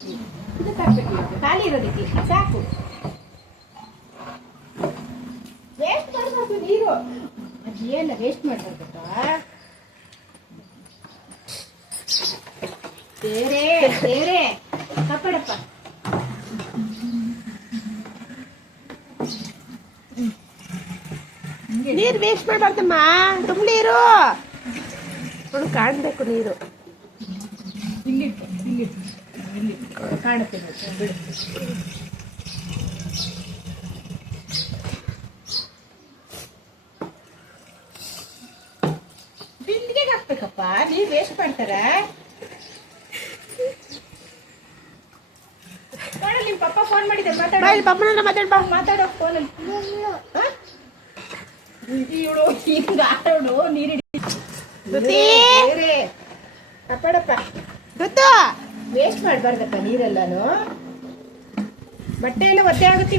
ಇದಕ್ಕೆ ಹಾಕ್ಬೇಕು, ಖಾಲಿ ಇರೋದಕ್ಕೆ ಸಾಕು. ವೇಸ್ಟ್ ಮಾಡಬಾರ್ದು ನೀರು, ಅದೇನ ವೇಸ್ಟ್ ಮಾಡಬಾರ್ದಪ್ಪ. ದೇವ್ರೇ ದೇವ್ರೇ ಕಾಪಾಡಪ್ಪ. ನೀರು ವೇಸ್ಟ್ ಮಾಡಬಾರ್ದಮ್ಮ, ತುಂಬ ನೀರು ಕಾಣಬೇಕು. ನೀರು ಕಾಣುತ್ತೆ ಬಿಡು. ಬಿಂದಿಗೆ ಹಾಕ್ಬೇಕಪ್ಪ, ನೀರು ವೇಸ್ಟ್ ಮಾಡ್ತಾರ. ನಿಮ್ ಪಪ್ಪ ಫೋನ್ ಮಾಡಿದ್ದಾರೆ, ಮಾತಾಡೋ ಫೋನಲ್ಲಿ. ಇವಳು ಹಿಂಗ ಆಡೋಡು ನೀರಿಡಿ. ಕಾಪಾಡಪ್ಪ, ಗೊತ್ತಾ ವೇಸ್ಟ್ ಮಾಡಬಾರ್ದಪ್ಪ ನೀರೆಲ್ಲಾನು. ಬಟ್ಟೆ ಎಲ್ಲ ಒದ್ದೆ ಆಗುತ್ತೆ.